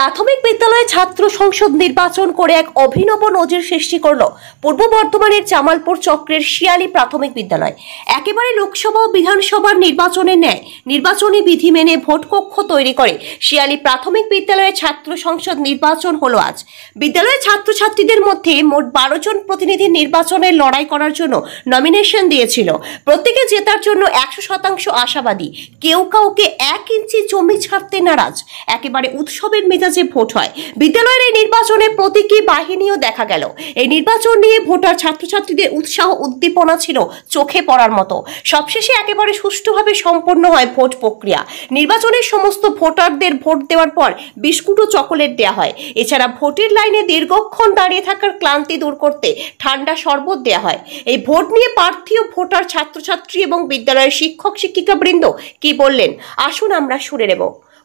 প্রাথমিক বিদ্যালয়ে ছাত্র সংসদ নির্বাচন করে এক অভিনব নজির সৃষ্টি করল পূর্ব বর্ধমানের জামালপুর চক্রের শিয়ালি প্রাথমিক বিদ্যালয়। একেবারে লোকসভা ও বিধানসভার নির্বাচনের ন্যায় নির্বাচনী বিধি মেনে ভোট কক্ষ তৈরি করে শিয়ালি প্রাথমিক বিদ্যালয়ে ছাত্র সংসদ নির্বাচন হলো আজ। বিদ্যালয়ের ছাত্রছাত্রীদের মধ্যে মোট 12 জন প্রতিনিধি নির্বাচনের লড়াই করার জন্য নমিনেশন দিয়েছিল। প্রত্যেকে জেতার জন্য 100% আশাবাদী। কেউ কাউকে 1 ইঞ্চি জমি ছাড়তে নারাজ। একেবারে উৎসবের মেজাজে ভোট হয়। বিদ্যালয়ের এই নির্বাচনে প্রতীকী বাহিনীও দেখা গেল। এই নির্বাচন নিয়ে ভোটার ছাত্রছাত্রীদের উৎসাহ উদ্দীপনা ছিল চোখে পড়ার মতো। সবশেষে একেবারে সুষ্ঠুভাবে সম্পন্ন হয় ভোট প্রক্রিয়া। নির্বাচনের সমস্ত ভোটারদের ভোট দেওয়ার পর বিস্কুট ও চকোলেট দেওয়া হয়। এছাড়া ভোটের লাইনে দীর্ঘক্ষণ দাঁড়িয়ে থাকার ক্লান্তি দূর করতে ঠান্ডা শরবত দেওয়া হয়। এই ভোট নিয়ে প্রার্থী ও ভোটার ছাত্রছাত্রী এবং বিদ্যালয়ের শিক্ষক শিক্ষিকা বৃন্দ কি বললেন আসুন আমরা শুনে নেব।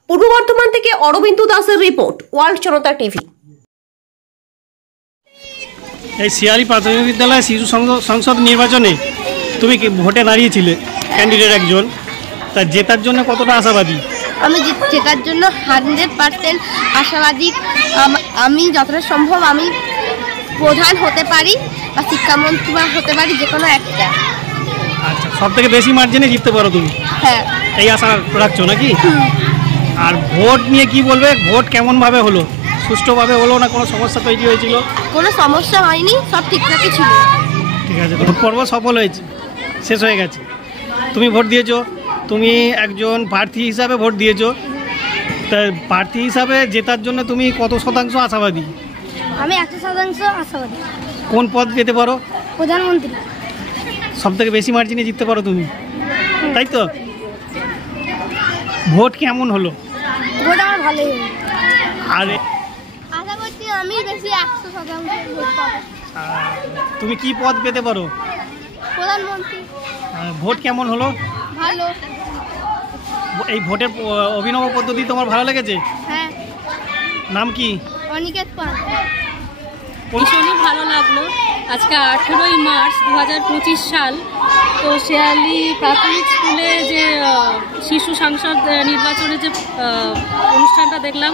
পূর্ব বর্ধমান থেকে অরবিন্দ দাসের রিপোর্ট, ওয়ার্ল্ড জনতা টিভি। এই শিয়ালি প্রাথমিক বিদ্যালয়ে শিশু সংসদ নির্বাচনে তুমি ভোটে দাঁড়িয়েছিলে ক্যান্ডিডেট একজন, তা জেতার জন্য কতটা আশাবাদী? আমি জেতার জন্য 100% আশাবাদী। আমি যতটা সম্ভব আমি প্রধান হতে পারি বা শিক্ষামন্ত্রী হতে পারি, যে কোনো একটা। আচ্ছা, সব থেকে বেশি মার্জিনে জিততে পারো তুমি? হ্যাঁ, এই আশা রাখছো নাকি? আর ভোট নিয়ে কি বলবে? ভোট কেমনভাবে হলো? সুষ্ঠুভাবে হলো না কোনো সমস্যা তৈরি হয়েছিল? কোনো সমস্যা হয়নি, সব ঠিকঠাকই ছিল। ঠিক আছে, ভোট পর্ব সফল হয়েছে, শেষ হয়ে গেছে। তুমি ভোট দিয়েছো, তুমি একজন প্রার্থী হিসাবে ভোট দিয়েছো, তা প্রার্থী হিসাবে জেতার জন্য তুমি কত শতাংশ আশাবাদী? আমি 100% আশাবাদী। কোন পদ পেতে পারো? প্রধানমন্ত্রী। সব থেকে বেশি মার্জিনে জিততে পারো তুমি, তাই তো? ভোট কেমন হলো? ভোট আমার ভালোই হলো। আর আশা করছি আমি বেশি 100% ভোট পাবো। তুমি কি পদ পেতে পারো? প্রধানমন্ত্রী। ভোট কেমন হলো? ভালো। এই ভোটের অভিনব পদ্ধতি তোমার ভালো লেগেছে? হ্যাঁ। নাম কি? অনিকেত পাল। ভীষণই ভালো লাগলো। আজকে 18ই মার্চ 2025 সাল। তো শিয়ালি প্রাথমিক স্কুলে যে শিশু সংসদ নির্বাচনের যে অনুষ্ঠানটা দেখলাম,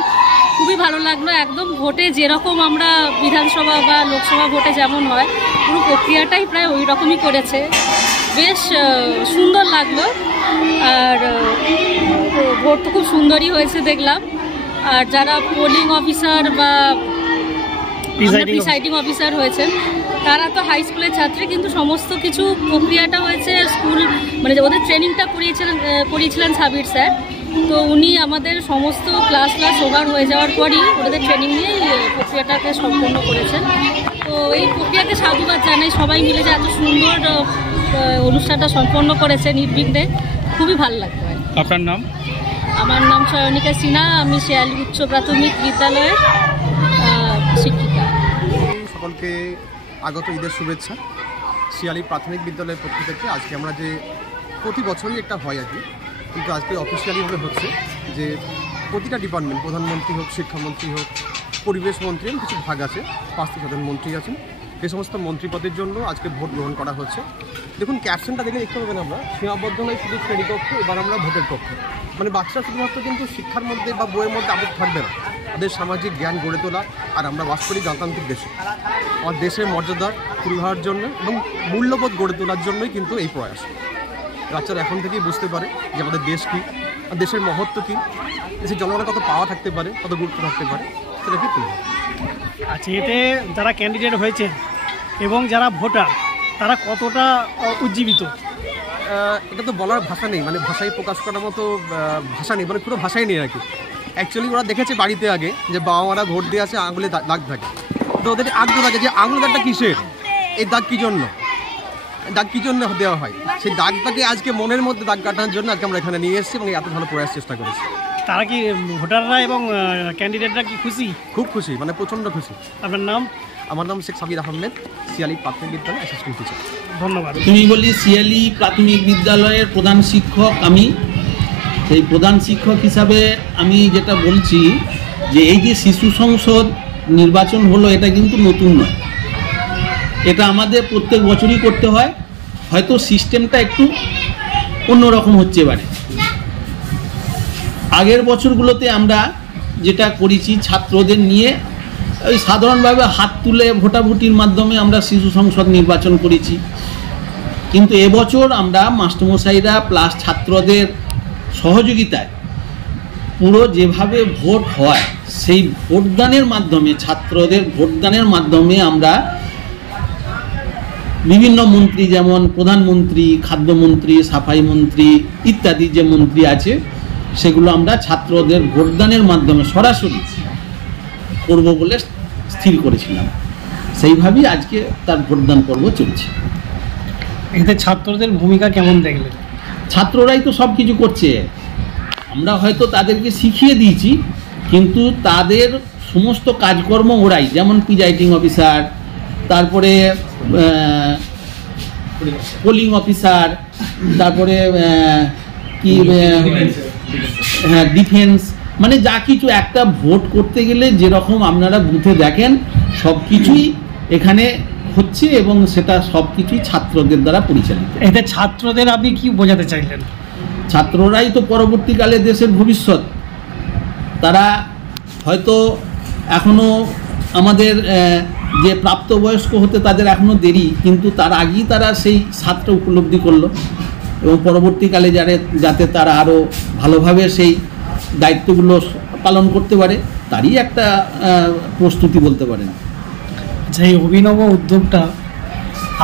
খুবই ভালো লাগলো। একদম ভোটে যেরকম আমরা বিধানসভা বা লোকসভা ভোটে যেমন হয়, পুরো প্রক্রিয়াটাই প্রায় ওই রকমই করেছে। বেশ সুন্দর লাগলো। আর ভোট তো খুব সুন্দরই হয়েছে দেখলাম। আর যারা পোলিং অফিসার বা প্রিসাইডিং অফিসার হয়েছেন, তারা তো হাই স্কুলের ছাত্রী, কিন্তু সমস্ত কিছু প্রক্রিয়াটা হয়েছে স্কুল, মানে ওদের ট্রেনিংটা করিয়েছিলেন সাবির স্যার। তো উনি আমাদের সমস্ত ক্লাস ওভার হয়ে যাওয়ার পরই ওদের ট্রেনিং নিয়ে প্রক্রিয়াটাকে সম্পন্ন করেছেন। তো এই প্রক্রিয়াকে সাধুবাদ জানাই সবাই মিলে, যে এত সুন্দর অনুষ্ঠানটা সম্পন্ন করেছে নির্বিঘ্নে। খুবই ভালো লাগবে। আপনার নাম? আমার নাম সয়নিকা সিনহা, আমি শিয়ালি উচ্চ প্রাথমিক বিদ্যালয়ের শিক্ষিকা। সকলকে আগত ঈদের শুভেচ্ছা। শিয়ালি প্রাথমিক বিদ্যালয়ের পক্ষ থেকে আজকে আমরা যে প্রতি বছরই একটা হয় আর কি, কিন্তু আজকে অফিসিয়ালিভাবে হচ্ছে যে প্রতিটা ডিপার্টমেন্ট, প্রধানমন্ত্রী হোক, শিক্ষামন্ত্রী হোক, পরিবেশ মন্ত্রী, এবং কিছু ভাগ আছে, 5 থেকে 7 মন্ত্রী আছেন, এই সমস্ত মন্ত্রী পদের জন্য আজকে ভোট গ্রহণ করা হচ্ছে। দেখুন ক্যাপশনটা দেখে দেখতে পাবেন আমরা, সীমাবদ্ধ নয় শুধু শ্রেণীকক্ষ, এবার আমরা ভোটের কক্ষ। মানে বাচ্চারা শুধুমাত্র কিন্তু শিক্ষার মধ্যে বা বইয়ের মধ্যে আবদ্ধ থাকবে না, তাদের সামাজিক জ্ঞান গড়ে তোলা। আর আমরা বাস করি গণতান্ত্রিক দেশে, আমার দেশের মর্যাদা তুলে ধরার জন্য এবং মূল্যবোধ গড়ে তোলার জন্যই কিন্তু এই প্রয়াস। বাচ্চারা এখন থেকেই বুঝতে পারে যে আমাদের দেশ কী, দেশের মহত্ব কী, দেশের জনগণের কত পাওয়া থাকতে পারে, কত গুরুত্ব থাকতে পারে, সেটা কি তুলে। আচ্ছা, এতে যারা ক্যান্ডিডেট হয়েছে এবং যারা ভোটার, তারা কতটা উজ্জীবিত? এটা তো বলার ভাষা নেই, মানে ভাষায় প্রকাশ করার মতো ভাষা নেই, মানে পুরো ভাষাই নেই আর কি। অ্যাকচুয়ালি ওরা দেখেছে বাড়িতে আগে যে বাবা মারা ভোট দিয়ে আছে, আঙুলে দাগ থাকে, তো ওদের আগ্রহ থাকে যে আঙুলের দাগটা কিসের, এই দাগ কী জন্য, দাগ কী জন্য দেওয়া হয়, সেই দাগটাকে আজকে মনের মধ্যে দাগ কাটানোর জন্য আজকে আমরা এখানে নিয়ে এসেছি এবং এত ভালো প্রয়াস চেষ্টা করেছি। তারা কি, ভোটাররা এবং ক্যান্ডিডেটরা কি খুশি? খুব খুশি, মানে প্রচণ্ড খুশি। আপনার নাম? আমার নাম শেখ সাবির আহমেদ, শিয়ালি প্রাথমিক বিদ্যালয় অ্যাসিস্ট্যান্ট টিচার। ধন্যবাদ। তুমি বলি শিয়ালি প্রাথমিক বিদ্যালয়ের প্রধান শিক্ষক আমি। সেই প্রধান শিক্ষক হিসাবে আমি যেটা বলছি যে এই যে শিশু সংসদ নির্বাচন হলো, এটা কিন্তু নতুন নয়, এটা আমাদের প্রত্যেক বছরই করতে হয়। হয়তো সিস্টেমটা একটু অন্যরকম হচ্ছে এবারে। আগের বছরগুলোতে আমরা যেটা করেছি ছাত্রদের নিয়ে, ওই সাধারণভাবে হাত তুলে ভোটাভুটির মাধ্যমে আমরা শিশু সংসদ নির্বাচন করেছি। কিন্তু এবছর আমরা মাস্টারমশাইরা প্লাস ছাত্রদের সহযোগিতায় পুরো যেভাবে ভোট হয় সেই ভোটদানের মাধ্যমে, ছাত্রদের ভোটদানের মাধ্যমে আমরা বিভিন্ন মন্ত্রী, যেমন প্রধানমন্ত্রী, খাদ্যমন্ত্রী, সাফাই মন্ত্রী ইত্যাদি যে মন্ত্রী আছে, সেগুলো আমরা ছাত্রদের ভোটদানের মাধ্যমে সরাসরি করব বলে স্থির করেছিলাম। সেইভাবেই আজকে তার ভোটদান পর্ব চলছে। এতে ছাত্রদের ভূমিকা কেমন দেখলেন? ছাত্ররাই তো সব কিছু করছে, আমরা হয়তো তাদেরকে শিখিয়ে দিয়েছি, কিন্তু তাদের সমস্ত কাজকর্ম ওরাই, যেমন প্রিজাইডিং অফিসার, তারপরে পোলিং অফিসার, তারপরে কি হ্যাঁ ডিফেন্স, মানে যা কিছু একটা ভোট করতে গেলে যেরকম আপনারা বুথে দেখেন সব কিছুই এখানে হচ্ছে এবং সেটা সব কিছুই ছাত্রদের দ্বারা পরিচালিত। এতে ছাত্রদের আপনি কি বোঝাতে চাইলেন? ছাত্ররাই তো পরবর্তীকালে দেশের ভবিষ্যৎ। তারা হয়তো এখনও আমাদের যে প্রাপ্তবয়স্ক হতে তাদের এখনও দেরি, কিন্তু তার আগেই তারা সেই স্বাদটা উপলব্ধি করলো এবং পরবর্তীকালে যাতে তারা আরও ভালোভাবে সেই দায়িত্বগুলো পালন করতে পারে তারই একটা প্রস্তুতি বলতে পারেন। আচ্ছা, এই অভিনব উদ্যোগটা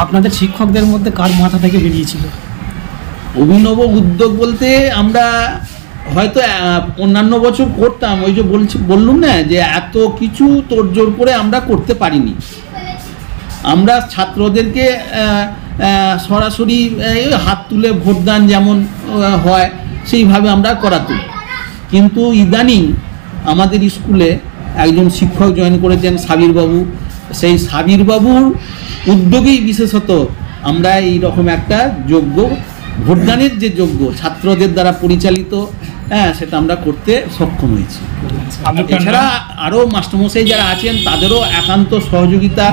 আপনাদের শিক্ষকদের মধ্যে কার মাথা থেকে বেরিয়েছিল? অভিনব উদ্যোগ বলতে আমরা হয়তো অন্যান্য বছর করতাম, ওই যে বললুম না যে এত কিছু তোড়জোড় করে আমরা করতে পারিনি। আমরা ছাত্রদেরকে সরাসরি হাত তুলে ভোটদান যেমন হয় সেইভাবে আমরা করাতাম। কিন্তু ইদানিং আমাদের স্কুলে একজন শিক্ষক জয়েন করেছেন সাবির বাবু, সেই সাবির বাবুর উদ্যোগেই বিশেষত আমরা এই রকম একটা যোগ্য ভোটদানের যে যোগ্য ছাত্রদের দ্বারা পরিচালিত, হ্যাঁ, সেটা আমরা করতে সক্ষম হয়েছি। এছাড়া আরও মাস্টারমশাই যারা আছেন তাদেরও একান্ত সহযোগিতা,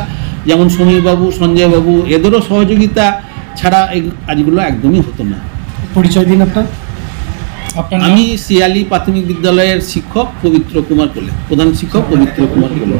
যেমন সমীরবাবু, সঞ্জয়বাবু, এদেরও সহযোগিতা ছাড়া এই কাজগুলো একদমই হতো না। পরিচয় দিন আপনার। আমি শিয়ালি প্রাথমিক বিদ্যালয়ের শিক্ষক পবিত্র কুমার কোলে, প্রধান শিক্ষক পবিত্র কুমার কোলে।